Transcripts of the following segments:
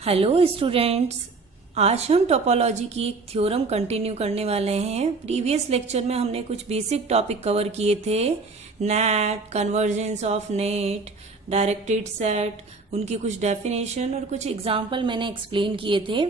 Hello students, आज हम topology की एक थ्योरम कंटिन्यू करने वाले हैं। प्रीवियस लेक्चर में हमने कुछ बेसिक टॉपिक कवर किए थे। Net, convergence of net, directed set, उनकी कुछ डेफिनेशन और कुछ एग्जाम्पल मैंने एक्सप्लेन किए थे।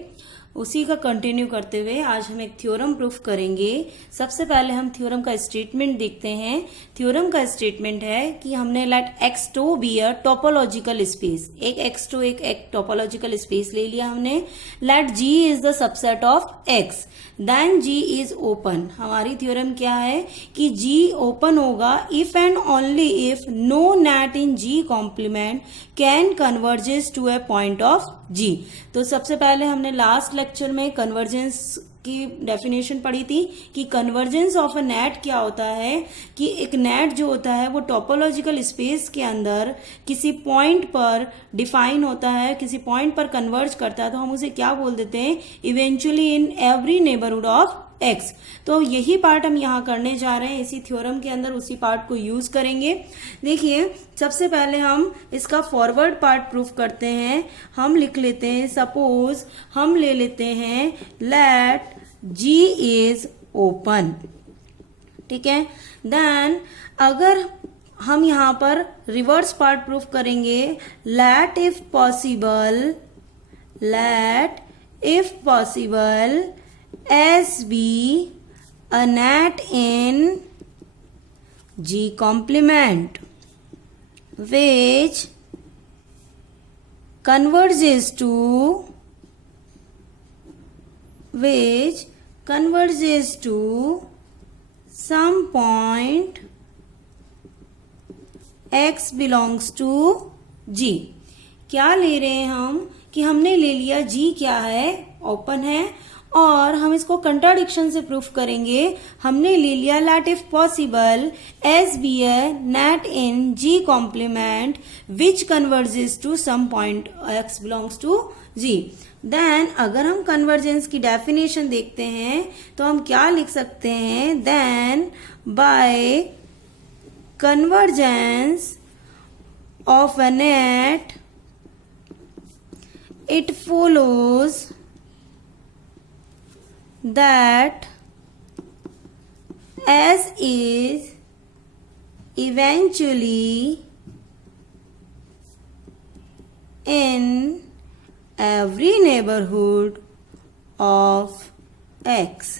उसी का कंटिन्यू करते हुए आज हम एक थ्योरम प्रूफ करेंगे। सबसे पहले हम थ्योरम का स्टेटमेंट देखते हैं। थ्योरम का स्टेटमेंट है कि हमने लेट एक्स2 बी अ टोपोलॉजिकल स्पेस, एक एक्स2 एक टोपोलॉजिकल स्पेस ले लिया हमने। Let G is the subset of X, then G is open. हमारी थ्योरम क्या है कि जी ओपन होगा if and only if no net in G complement can converges to a point of G. तो सबसे पहले हमने लास्ट लेक्चर में कन्वर्जेंस की डेफिनेशन पढ़ी थी कि कन्वर्जेंस ऑफ अ नेट क्या होता है कि एक नेट जो होता है वो टोपोलॉजिकल स्पेस के अंदर किसी पॉइंट पर डिफाइन होता है, किसी पॉइंट पर कन्वर्ज करता है, तो हम उसे क्या बोल देते हैं, eventually in every neighbourhood of x. तो यही पार्ट हम यहाँ करने जा रहे हैं। इसी थ्योरम के अंदर उसी पार्ट को यूज करेंगे। देखिए, सबसे पहले हम इसका फॉरवर्ड पार्ट प्रूफ करते हैं। हम लिख लेते हैं, सपोज हम ले लेते हैं लेट जी इज ओपन, ठीक है। देन अगर हम यहाँ पर रिवर्स पार्ट प्रूफ करेंगे, let if possible S be a net in G complement which converges to some point X belongs to G। क्या ले रहे हैं हम कि हमने ले लिया G क्या है, ओपन है, और हम इसको कंट्राडिक्शन से प्रूफ करेंगे। हमने ले लिया let if possible S be a net in G complement which converges to some point x belongs to G. Then अगर हम कन्वर्जेंस की डेफिनेशन देखते हैं तो हम क्या लिख सकते हैं, then by convergence of a net it follows that S is eventually in every neighborhood of X।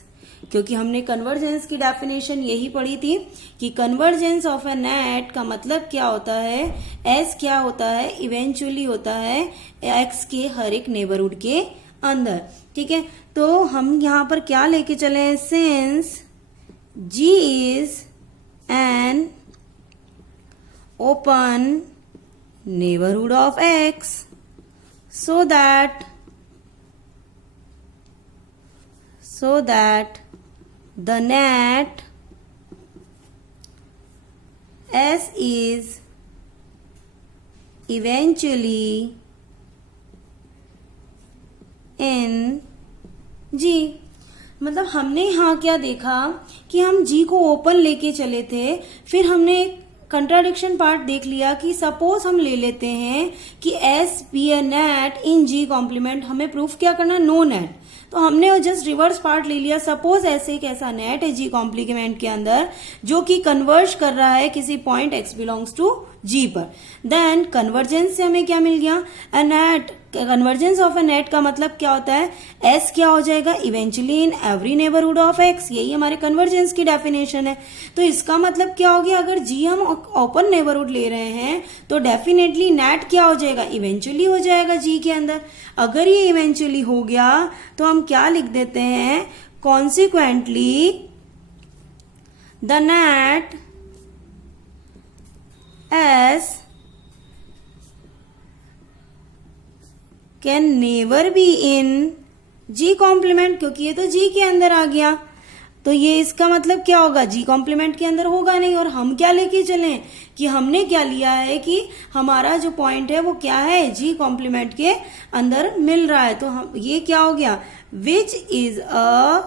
क्योंकि हमने कन्वर्जेंस की डेफिनेशन यही पढ़ी थी कि कन्वर्जेंस ऑफ ए नेट का मतलब क्या होता है, S क्या होता है, इवेंचुअली होता है X के हर एक नेबरहुड के अंदर, ठीक है। तो हम यहां पर क्या लेके चले, since G is an open neighbourhood of X so that the net S is eventually इन जी। मतलब हमने यहाँ क्या देखा कि हम जी को ओपन लेके चले थे, फिर हमने एक कंट्राडिक्शन पार्ट देख लिया कि सपोज हम ले लेते हैं कि S be a net in G complement, हमें प्रूफ क्या करना, नो नेट। तो हमने जस्ट रिवर्स पार्ट ले लिया, सपोज ऐसे एक ऐसा नेट है जी कॉम्प्लीमेंट के अंदर जो कि कन्वर्ज कर रहा है किसी point x belongs to G पर। देन कन्वर्जेंस से हमें क्या मिल गया, a net. Convergence of a net का मतलब क्या होता है, एस क्या हो जाएगा, eventually in every neighbourhood of X. यही हमारे कन्वर्जेंस की डेफिनेशन है। तो इसका मतलब क्या हो गया, अगर जी हम ओपन नेबरहुड ले रहे हैं तो डेफिनेटली नेट क्या हो जाएगा, इवेंचुअली हो जाएगा जी के अंदर। अगर ये इवेंचुअली हो गया तो हम क्या लिख देते हैं, consequently the net S can never be in G complement, क्योंकि ये तो जी के अंदर आ गया। तो ये इसका मतलब क्या होगा, जी कॉम्प्लीमेंट के अंदर होगा नहीं। और हम क्या लेके चलें कि हमने क्या लिया है कि हमारा जो पॉइंट है वो क्या है, जी कॉम्प्लीमेंट के अंदर मिल रहा है। तो हम ये क्या हो गया, विच is a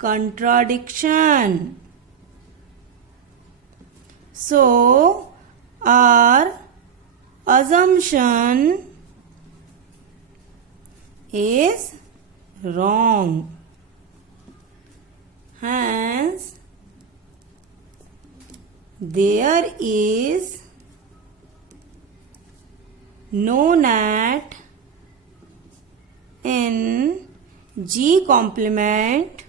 contradiction. So our assumption is wrong. Hence, there is no nat in G complement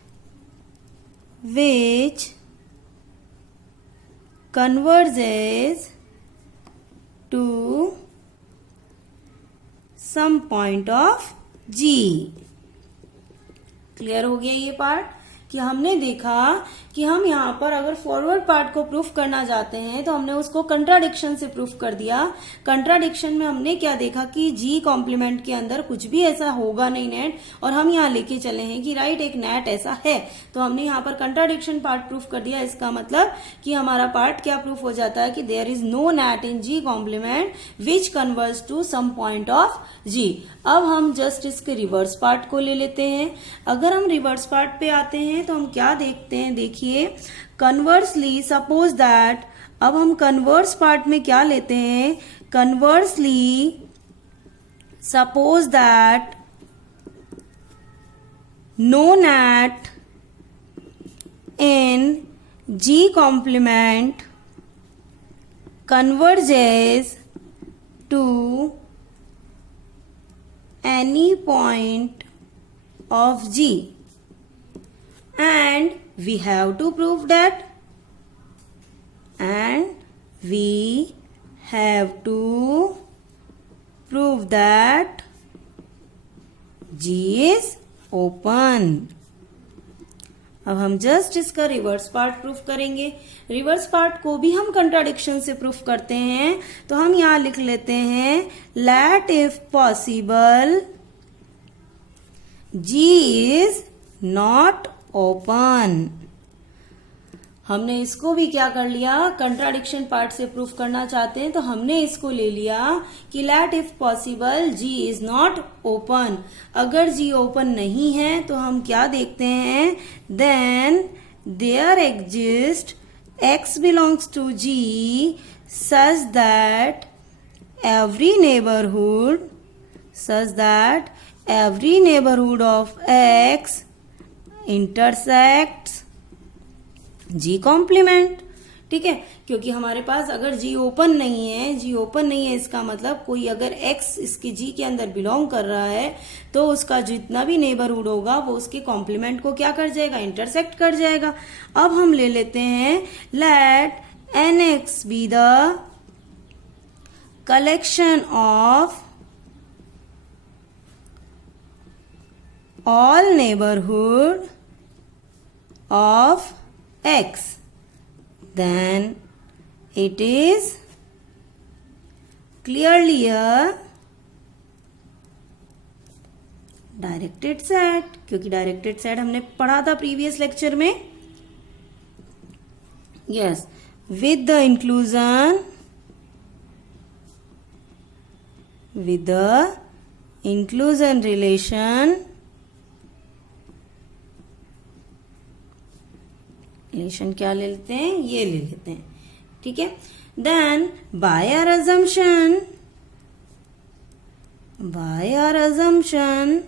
which converges to some point of G. Clear हो गया ये पार्ट कि हमने देखा कि हम यहाँ पर अगर फॉरवर्ड पार्ट को प्रूफ करना चाहते हैं तो हमने उसको कंट्राडिक्शन से प्रूफ कर दिया। कंट्राडिक्शन में हमने क्या देखा कि जी कॉम्प्लीमेंट के अंदर कुछ भी ऐसा होगा नहीं नेट, और हम यहाँ लेके चले हैं कि राइट एक नेट ऐसा है, तो हमने यहाँ पर कंट्राडिक्शन पार्ट प्रूफ कर दिया। इसका मतलब कि हमारा पार्ट क्या प्रूफ हो जाता है कि there is no net in G complement which converge to some point of G. अब हम जस्ट इसके रिवर्स पार्ट को ले लेते हैं। अगर हम रिवर्स पार्ट पे आते हैं तो हम क्या देखते हैं, देखिए कन्वर्सली सपोज दैट, अब हम कन्वर्स पार्ट में क्या लेते हैं, conversely suppose that no net in G complement converges to any point of G, and we have to prove that, and we have to prove that G is open. अब हम just इसका reverse part proof करेंगे। Reverse part को भी हम contradiction से proof करते हैं, तो हम यहां लिख लेते हैं let if possible G is not open. हमने इसको भी क्या कर लिया, कंट्राडिक्शन पार्ट से प्रूफ करना चाहते हैं तो हमने इसको ले लिया कि let if possible G is not open. अगर जी ओपन नहीं है तो हम क्या देखते हैं, then there exist x belongs to g such that every neighborhood of x intersects G complement. ठीक है, क्योंकि हमारे पास अगर जी ओपन नहीं है, जी ओपन नहीं है इसका मतलब कोई अगर x इसके जी के अंदर बिलोंग कर रहा है तो उसका जितना भी नेबरहुड होगा वो उसके कॉम्प्लीमेंट को क्या कर जाएगा, इंटरसेक्ट कर जाएगा। अब हम ले लेते हैं let nx be the collection of all neighbourhood of x, then it is clearly a directed set, क्योंकि डायरेक्टेड सेट हमने पढ़ा था प्रीवियस लेक्चर में। Yes, with the inclusion relation क्या ले लेते हैं, ये ले लेते हैं। ठीक है, then by our assumption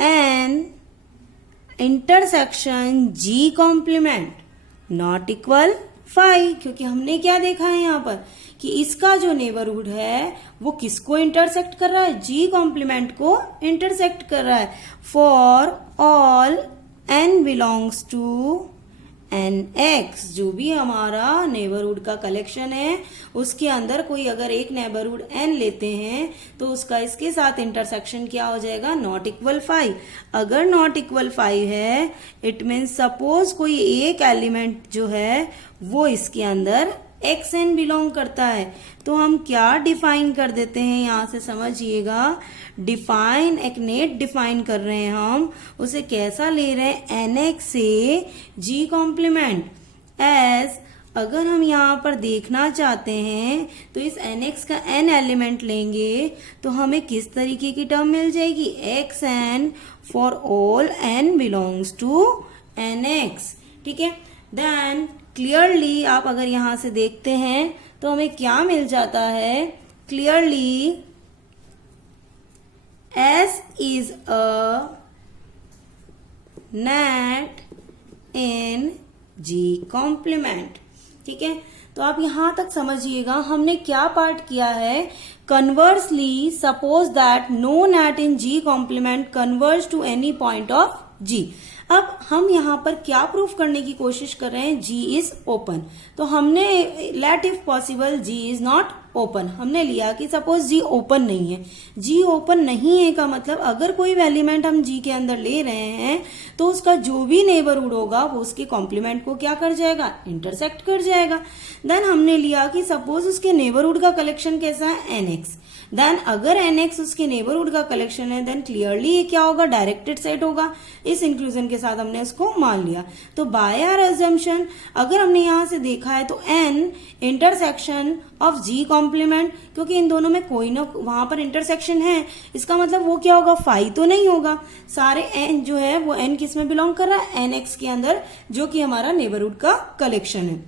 N intersection G complement not equal 5, क्योंकि हमने क्या देखा है यहाँ पर कि इसका जो नेबरहुड है वो किसको इंटरसेक्ट कर रहा है, जी कॉम्प्लीमेंट को इंटरसेक्ट कर रहा है। For all n belongs to N x, जो भी हमारा नेबरहुड का कलेक्शन है उसके अंदर कोई अगर एक नेबरहुड n लेते हैं तो उसका इसके साथ इंटरसेक्शन क्या हो जाएगा, नॉट इक्वल 5। अगर नॉट इक्वल 5 है इट मीन्स सपोज कोई एक एलिमेंट जो है वो इसके अंदर xn बिलोंग करता है, तो हम क्या डिफाइन कर देते हैं, यहां से समझिएगा। डिफाइन एक नेट डिफाइन कर रहे हैं हम, उसे कैसा ले रहे हैं, nx से g कॉम्प्लीमेंट एज। अगर हम यहाँ पर देखना चाहते हैं तो इस nx का n एलिमेंट लेंगे तो हमें किस तरीके की टर्म मिल जाएगी, xn for all n belongs to nx। ठीक है, देन क्लियरली आप अगर यहां से देखते हैं तो हमें क्या मिल जाता है, clearly S is a nat in G complement. ठीक है, तो आप यहां तक समझिएगा हमने क्या पार्ट किया है. Conversely suppose that no net in G complement converge to any point of G. अब हम यहां पर क्या प्रूफ करने की कोशिश कर रहे हैं, जी इज ओपन. तो हमने let if possible G is not open हमने लिया कि सपोज जी ओपन नहीं है. जी ओपन नहीं है का मतलब अगर कोई एलिमेंट हम जी के अंदर ले रहे हैं तो उसका जो भी नेबरहुड होगा वो उसके कॉम्प्लीमेंट को क्या कर जाएगा, इंटरसेक्ट कर जाएगा. देन हमने लिया कि सपोज उसके नेबरहुड का कलेक्शन कैसा है, एनएक्स. देन अगर एनएक्स उसके नेबरहुड का कलेक्शन है देन क्लियरली ये क्या होगा, डायरेक्टेड सेट होगा. इस इंक्लूजन के साथ हमने उसको मान लिया. तो बाय आवर अजम्पशन अगर हमने यहां से देखा है तो N intersection of G complement, क्योंकि इन दोनों में कोई ना वहां पर इंटरसेक्शन है, इसका मतलब वो क्या होगा, फाई तो नहीं होगा. सारे एन जो है वो एन किस में बिलोंग कर रहा है, एन एक्स के अंदर, जो कि हमारा नेबरहुड का कलेक्शन है.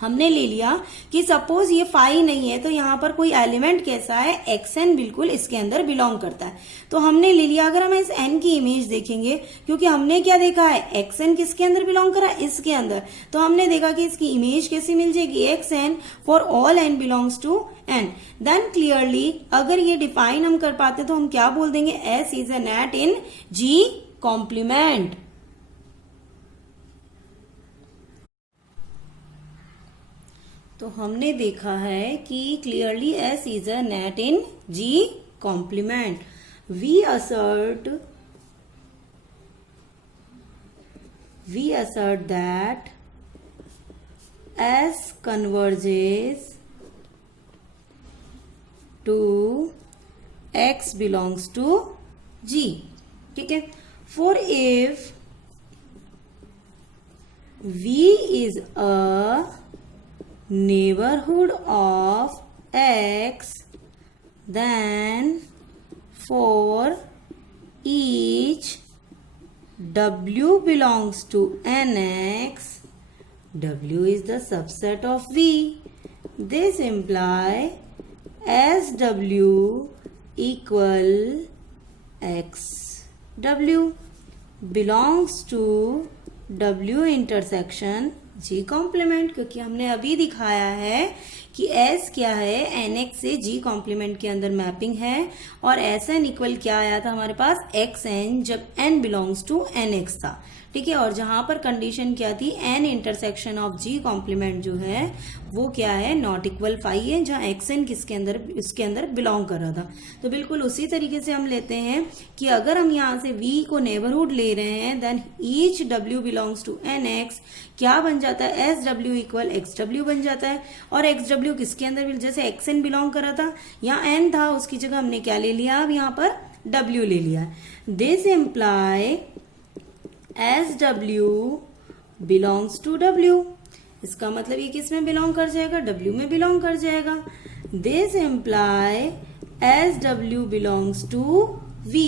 हमने ले लिया कि सपोज ये फाई नहीं है तो यहां पर कोई एलिमेंट कैसा है, एक्स एन बिल्कुल इसके अंदर बिलोंग करता है. तो हमने ले लिया, अगर हम इस एन की इमेज देखेंगे, क्योंकि हमने क्या देखा है, एक्स एन किसके अंदर बिलोंग करा है, इसके अंदर. तो हमने देखा कि इसकी इमेज कैसी मिल जाएगी, x n for all n belongs to n. Then clearly अगर ये डिफाइन हम कर पाते तो हम क्या बोल देंगे, S is a net in G complement. तो हमने देखा है कि clearly S is a net in G complement. We assert that S converges to X belongs to G. ठीक है, for if V is a neighborhood of X, then for each W belongs to NX, W is the subset of V. This imply SW equal XW belongs to W intersection G complement, क्योंकि हमने अभी दिखाया है कि S क्या है, NX से G complement के अंदर मैपिंग है, और SN इक्वल क्या आया था हमारे पास, XN, जब N बिलोंग्स टू NX था. ठीक है, और जहां पर कंडीशन क्या थी, N intersection of G complement जो है वो क्या है, नॉट इक्वल फाई है, जहां XN किसके अंदर, इसके अंदर बिलोंग कर रहा था. तो बिल्कुल उसी तरीके से हम लेते हैं कि अगर हम यहां से V को नेबरहुड ले रहे हैं then each W belongs to NX क्या बन जाता है, SW इक्वल XW बन जाता है. और XW किसके अंदर, जैसे XN बिलोंग कर रहा था, यहाँ N था, उसकी जगह हमने क्या ले लिया, अब यहाँ पर W ले लिया. This imply SW belongs to W. इसका मतलब ये किस में बिलोंग कर जाएगा, W में बिलोंग कर जाएगा. This imply SW belongs to V.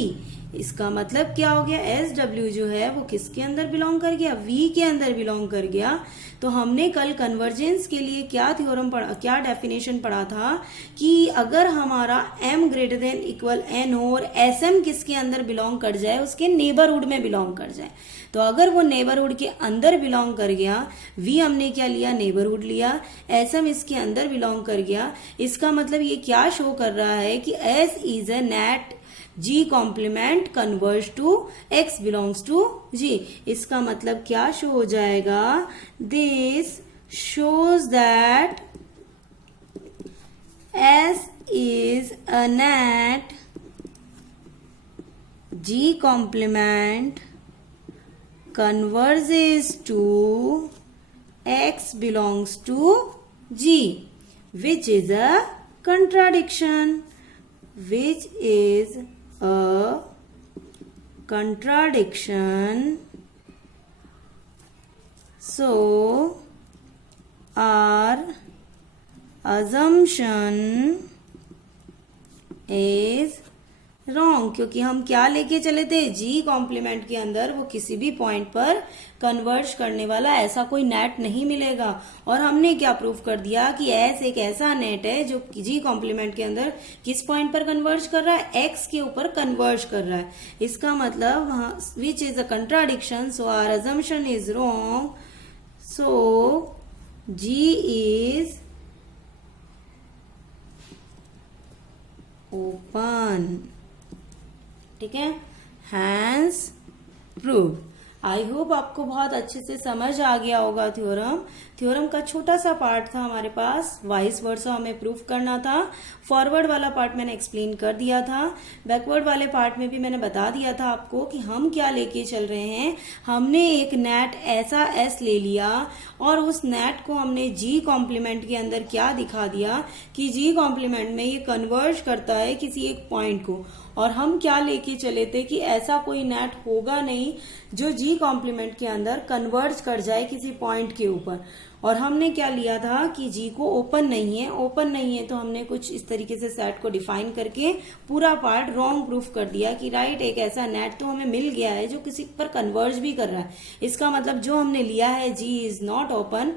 इसका मतलब क्या हो गया, SW जो है वो किसके अंदर बिलोंग कर गया, V के अंदर बिलोंग कर गया. तो हमने कल कन्वर्जेंस के लिए क्या थ्योरम पढ़ा, क्या डेफिनेशन पढ़ा था कि अगर हमारा M greater than equal N हो और SM किसके अंदर बिलोंग कर जाए, उसके नेबरहुड में बिलोंग कर जाए. तो अगर वो नेबरहुड के अंदर बिलोंग कर गया, V हमने क्या लिया, नेबरहुड लिया, SM इसके अंदर बिलोंग कर गया, इसका मतलब ये क्या शो कर रहा है कि S is a net G complement converge to X belongs to G. इसका मतलब क्या शो हो जाएगा, this shows that S is a net G complement converges to X belongs to G, which is a contradiction, which is a contradiction. So our assumption is wrong, क्योंकि हम क्या लेके चले थे, जी कॉम्प्लीमेंट के अंदर वो किसी भी पॉइंट पर कन्वर्ज करने वाला ऐसा कोई नेट नहीं मिलेगा। और हमने क्या प्रूव कर दिया कि एस एक ऐसा नेट है जो जी कॉम्प्लीमेंट के अंदर किस पॉइंट पर कन्वर्ज कर रहा है, एक्स के ऊपर कन्वर्ज कर रहा है। इसका मतलब which is a contradiction, so our assumption is wrong. So G is open. ठीक है, हैंस प्रूव। आई होप आपको बहुत अच्छे से समझ आ गया होगा थ्योरम। थ्योरम का छोटा सा पार्ट था हमारे पास, वाइस वर्सा हमें प्रूफ करना था। फॉरवर्ड वाला पार्ट मैंने एक्सप्लेन कर दिया था। बैकवर्ड वाले पार्ट में भी मैंने बता दिया था आपको कि हम क्या लेके चल रहे हैं। हमने एक नेट ऐसा एस ले लिया और उस नेट को हमने जी कॉम्प्लीमेंट के अंदर क्या दिखा दिया कि जी कॉम्प्लीमेंट में ये कन्वर्ज करता है किसी एक पॉइंट को। और हम क्या लेके चले थे कि ऐसा कोई नेट होगा नहीं जो जी कॉम्प्लीमेंट के अंदर कन्वर्ज कर जाए किसी पॉइंट के ऊपर। और हमने क्या लिया था कि जी को ओपन नहीं है, ओपन नहीं है तो हमने कुछ इस तरीके से सेट को डिफाइन करके पूरा पार्ट रॉन्ग प्रूफ कर दिया कि राइट एक ऐसा नेट तो हमें मिल गया है जो किसी पर कन्वर्ज भी कर रहा है। इसका मतलब जो हमने लिया है जी इज नॉट ओपन,